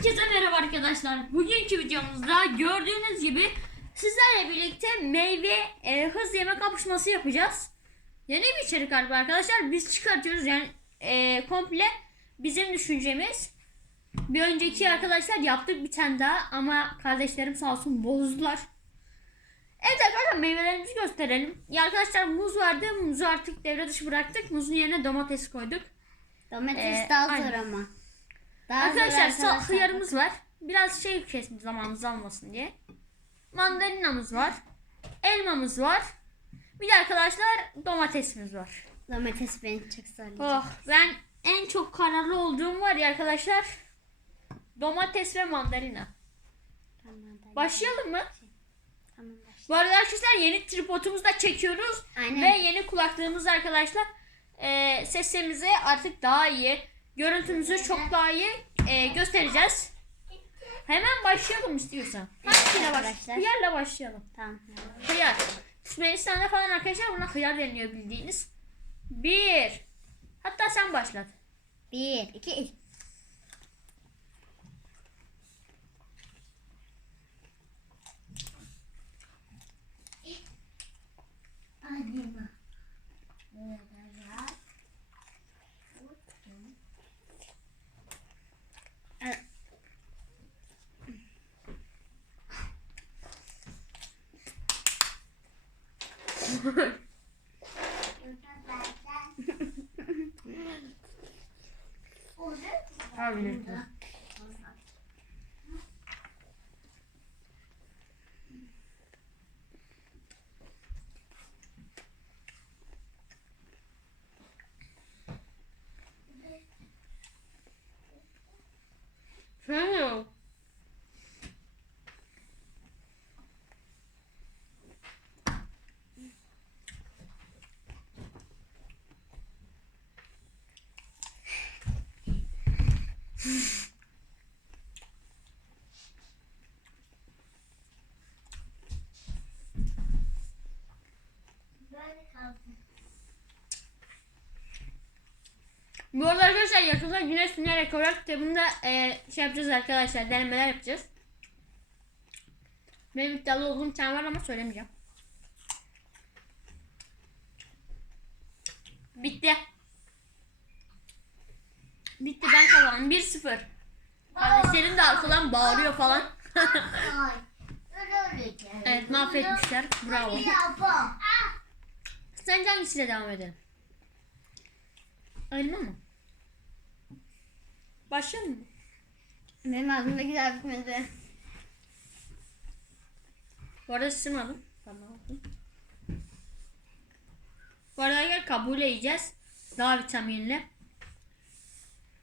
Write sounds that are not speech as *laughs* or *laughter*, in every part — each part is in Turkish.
Herkese merhaba arkadaşlar. Bugünkü videomuzda gördüğünüz gibi sizlerle birlikte meyve e, hız yeme kapışması yapacağız. Yeni bir içerik galiba arkadaşlar. Biz çıkartıyoruz yani e, komple bizim düşüncemiz. Bir önceki arkadaşlar yaptık bir tane daha ama kardeşlerim sağ olsun bozdular. Evet arkadaşlar meyvelerimizi gösterelim. Ya arkadaşlar muz vardı. Muzu artık devre dışı bıraktık. Muzun yerine domates koyduk. Domates Ee, daha zor ama. Daha Arkadaşlar sal hıyarımız var. Biraz şey kesmiş zamanımız almasın diye. Mandalinamız var. Elmamız var. Bir de arkadaşlar domatesimiz var. Domates beni çok zorlayacak. Oh ben en çok kararlı olduğum var ya arkadaşlar. Domates ve mandalina. Hadi. Başlayalım mı? Tamam. Bu arada arkadaşlar yeni tripodumuzu da çekiyoruz. Aynen. Ve yeni kulaklığımız arkadaşlar. E, sesimizi artık daha iyi. Görüntümüzü çok daha iyi e, göstereceğiz. Hemen başlayalım istiyorsan. Hangisiyle baş arkadaşlar. Hıyarla başlayalım. Tamam. Hıyar. Türkmenistan'da falan arkadaşlar buna hıyar deniliyor bildiğiniz. Bir. Hatta sen başlat. Bir, iki, üç. Abi Hello. Bu arada arkadaşlar yakında Güneş Dünya Rekorlar kitabında e, şey yapacağız arkadaşlar denemeler yapacağız. Benim iddialı olduğum tane var ama söylemeyeceğim. Bitti. Bitti ben kazandım 1-0. Kardeşlerim de arkadan bağırıyor falan. *laughs* evet mahvetmişler. Bravo. Sence hangisiyle devam edelim? Elma mı? Başlayalım mı? Benim ağzımda güzel bitmedi. Bu arada ısırmadım. Tamam. Bu arada gel kabuğuyla yiyeceğiz. Daha vitaminli.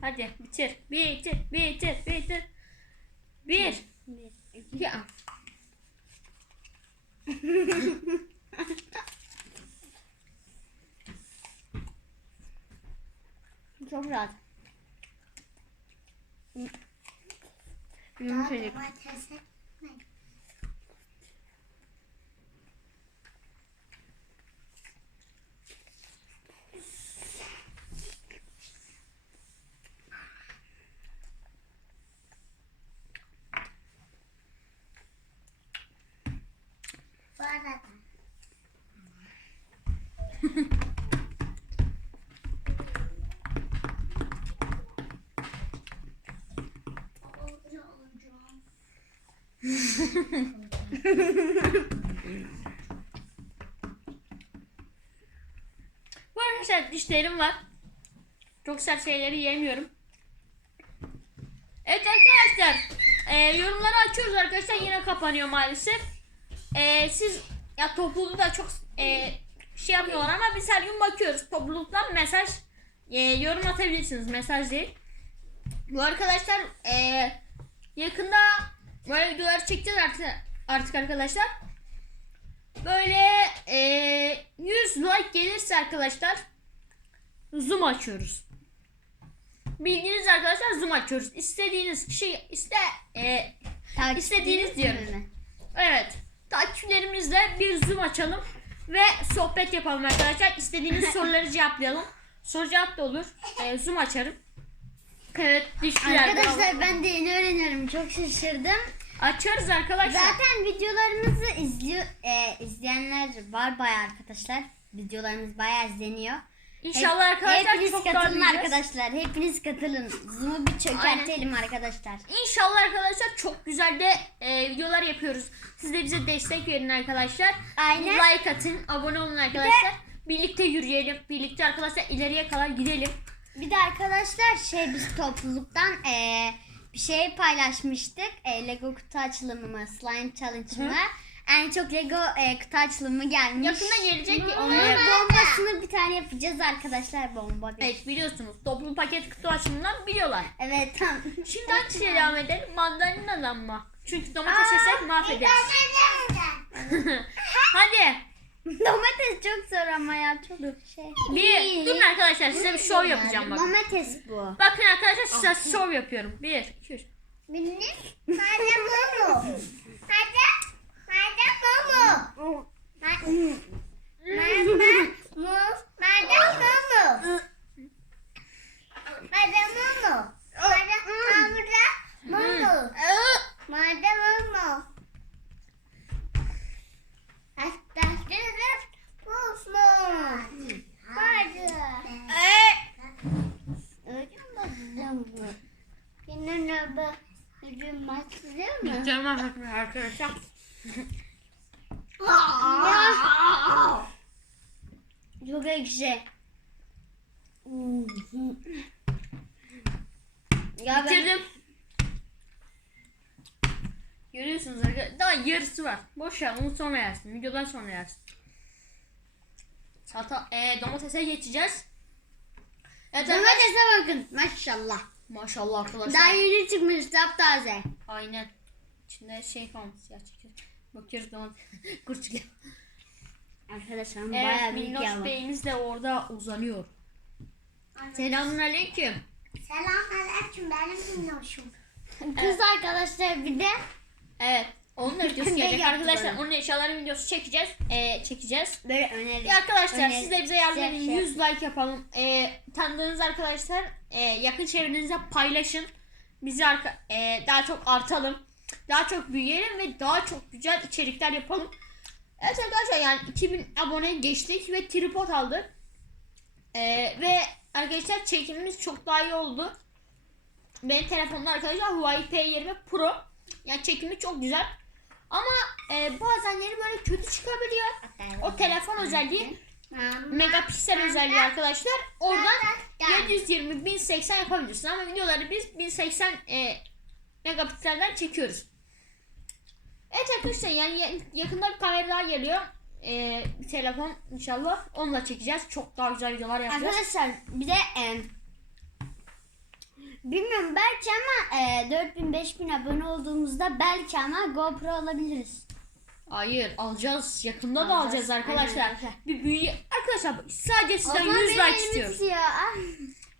Hadi bitir. Bitir. Bitir. Bitir. Bir. Bir, iki. Ya. Çok rahat. Yumuşacık. *laughs* Bu arkadaşlar dişlerim var. Çok sert şeyleri yemiyorum. Evet arkadaşlar. E, yorumları açıyoruz arkadaşlar. Yine kapanıyor maalesef. E, siz ya topluluğu da çok e, şey yapmıyorlar ama biz her gün bakıyoruz. Topluluktan mesaj e, yorum atabilirsiniz. Mesaj değil. Bu arkadaşlar e, yakında böyle videolar çekeceğiz artık, artık arkadaşlar. Böyle e, 100 like gelirse arkadaşlar zoom açıyoruz. Bildiğiniz arkadaşlar zoom açıyoruz. İstediğiniz kişi iste e, İstediğiniz diyorum. evet takipçilerimizle bir zoom açalım ve sohbet yapalım arkadaşlar. İstediğiniz *laughs* soruları cevaplayalım. Soru cevap da olur. E, zoom açarım. Evet düştüler. Arkadaşlar ben de yeni öğreniyorum. Çok şaşırdım. Açıyoruz arkadaşlar. Zaten videolarımızı izliyor, e, izleyenler var bayağı arkadaşlar. Videolarımız bayağı izleniyor. İnşallah Hep- arkadaşlar hepiniz çok katılın arkadaşlar. Hepiniz katılın. Zoom'u bir çökertelim arkadaşlar. İnşallah arkadaşlar çok güzel de e, videolar yapıyoruz. Siz de bize destek verin arkadaşlar. Aynen. Like atın, abone olun arkadaşlar. Birlikte yürüyelim. Birlikte arkadaşlar ileriye kadar gidelim. Bir de arkadaşlar şey biz topluluktan e, bir şey paylaşmıştık. E, Lego kutu açılımı mı, slime challenge mı? En çok Lego e, kutu açılımı gelmiş. Yakında gelecek. Onun e, bombasını bir tane yapacağız arkadaşlar bomba. bir. evet biliyorsunuz. Toplu paket kutu açımından biliyorlar. Evet tamam. Şimdi hangisiyle devam edelim? Mandalinadan mı? Çünkü domates yesek mahvederiz. *laughs* Hadi. *laughs* Domates çok zor ama ya çok şey. Bir, durun arkadaşlar size bir şov yapacağım bak. Domates bu. Bakın arkadaşlar size şov yapıyorum. Bir, iki, üç. Benim hadi momo. Hadi hadi momo. Mama mo hadi momo. Hadi momo. Canım arkadaşlar. *laughs* Çok ekşi. Ya ben Bitirdim. Görüyorsunuz arkadaşlar. Daha yarısı var. Boş ver onu sonra yersin. Videodan sonra yersin. Sata, e, domatese geçeceğiz. Evet domatese bakın maşallah. Maşallah arkadaşlar. Daha yeni çıkmış taptaze. Aynen. İçinde şey falan siyah çekiyor. Bakıyoruz domates. *laughs* Kurç geliyor. Arkadaşlar Evet bayağı büyük ya. Bey'imiz de orada uzanıyor. Selamun aleyküm. Selamünaleyküm benim minnoşum. *laughs* Kız arkadaşlar bir de Evet. Onun da videosu gelecek arkadaşlar. Onun eşyaların videosu çekeceğiz. Ee, çekeceğiz. böyle öneri. Ya arkadaşlar Öyle- siz de bize yardım edin. şey- 100 like yapalım. Ee, tanıdığınız arkadaşlar e, yakın çevrenizde paylaşın. Bizi arka, e, daha çok artalım. Daha çok büyüyelim ve daha çok güzel içerikler yapalım. Evet arkadaşlar yani 2000 abone geçtik ve tripod aldık. Ee, ve arkadaşlar çekimimiz çok daha iyi oldu. Benim telefonumda arkadaşlar Huawei P20 Pro. Yani çekimi çok güzel. Ama e, bazenleri böyle kötü çıkabiliyor. O telefon özelliği megapiksel özelliği arkadaşlar. Oradan 720 1080 yapabilirsin ama videoları biz 1080 e, megapikselden çekiyoruz. Evet arkadaşlar yani ya- yakında bir kamera daha geliyor. E, bir telefon inşallah. Onunla çekeceğiz. Çok daha güzel videolar yapacağız. Arkadaşlar bir de e, bilmiyorum belki ama e, 4000 5000 abone olduğumuzda belki ama GoPro alabiliriz. Hayır alacağız. Yakında da Alacağız. alacağız arkadaşlar. Aynen. Bir büyü arkadaşlar sadece sizden zaman 100 benim like istiyoruz.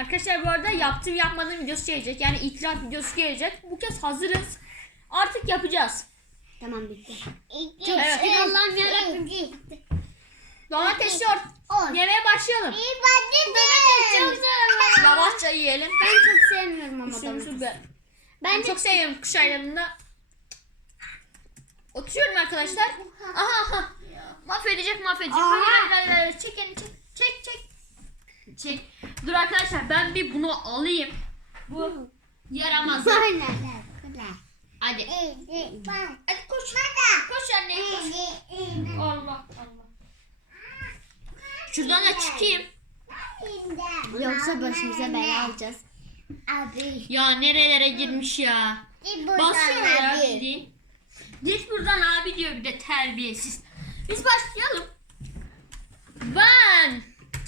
Arkadaşlar bu arada yaptığım yapmadığım videosu gelecek. Yani itiraf videosu gelecek. Bu kez hazırız. Artık yapacağız. Tamam bitti. Çok şükür Allah'ım yarabbim. Domates yoğurt. On. Yemeye başlayalım. İyi Domates çok zor ama. Yavaşça yiyelim. Ben çok sevmiyorum ama domates. üstüm ben. Ben Ben çok seviyorum kış aylarında. Oturuyorum arkadaşlar. Aha aha. Mahvedecek mahvedecek. Aha. Hayır hayır hayır. Çek elini çek. Çek çek. Çek. Dur arkadaşlar ben bir bunu alayım. Bu yaramaz. Hadi. Hadi koş. Koş anne koş. Allah Allah. Şuradan da çıkayım. Yoksa başımıza bela alacağız. Abi. Ya nerelere girmiş ya. Basıyor ya bildiğin. Git buradan abi diyor bir de terbiyesiz. Biz başlayalım. One,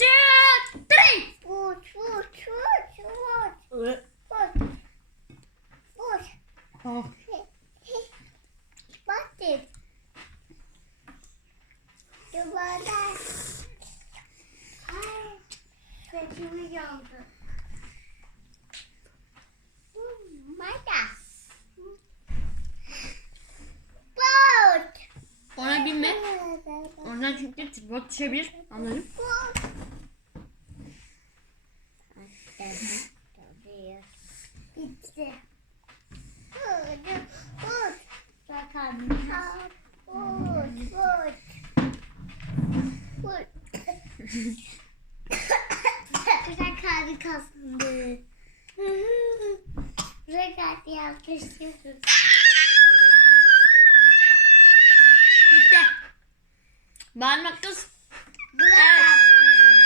two, three. Vur vur vur vur. Vur. Vur. Baktım. Duvara. Ay. Saçımı yandı. Mada. Bot. Ona binme. Oradan çünkü tripod düşebilir. Anladın? Vur. Bakalım. Vur. Vur. Vur. Bırak abi kasındı. Bırak abi yaklaşıyorsun. Bitti. Bağırma kız. Bırak Evet. abi kasın.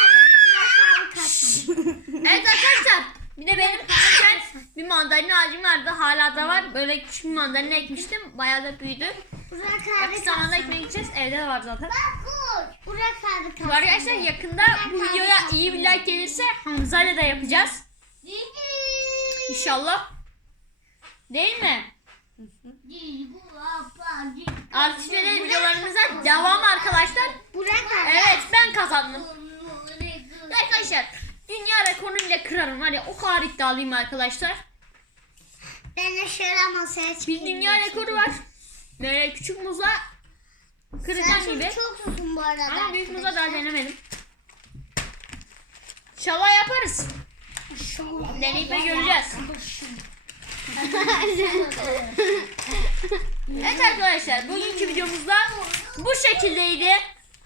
Evet bırak abi kasın. Evet arkadaşlar. Bir de benim küçükken bir mandalina ağacım vardı. Hala da var. Böyle küçük bir mandalina ekmiştim. Bayağı da büyüdü. Yakın abi zamanda kasın. ekmeğe gideceğiz. Evde de var zaten. Bak vur. Bırak abi kasın. Bu Arkadaşlar yakında bu videoya iyi bir like gelirse Hamza ile de yapacağız. İnşallah. Değil mi? Artık şöyle videolarımıza devam arkadaşlar. Bırak abi. Evet ben kazandım. Arkadaşlar dünya rekorunu bile kırarım. Hani o kadar iddialıyım arkadaşlar. Ben de şöyle masaya Bir çıkayım. dünya rekoru var. Böyle küçük muza kıracağım Sen gibi. çok susun bu arada. Ama büyük muza daha denemedim. İnşallah yaparız. Deneyip de göreceğiz. *laughs* Evet arkadaşlar bugünkü videomuzda bu şekildeydi.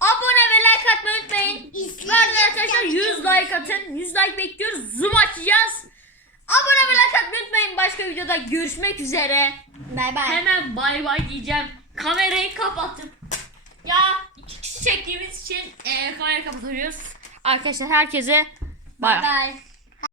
Abone ve like atmayı unutmayın. Bu arada arkadaşlar 100 like atın. 100 like bekliyoruz. Zoom açacağız. Abone ve like atmayı unutmayın. Başka videoda görüşmek üzere. Bay bay. Hemen bay bay diyeceğim. Kamerayı kapattım. Ya iki kişi çektiğimiz için e, kamerayı kapatıyoruz. Arkadaşlar herkese bay bay. Bay.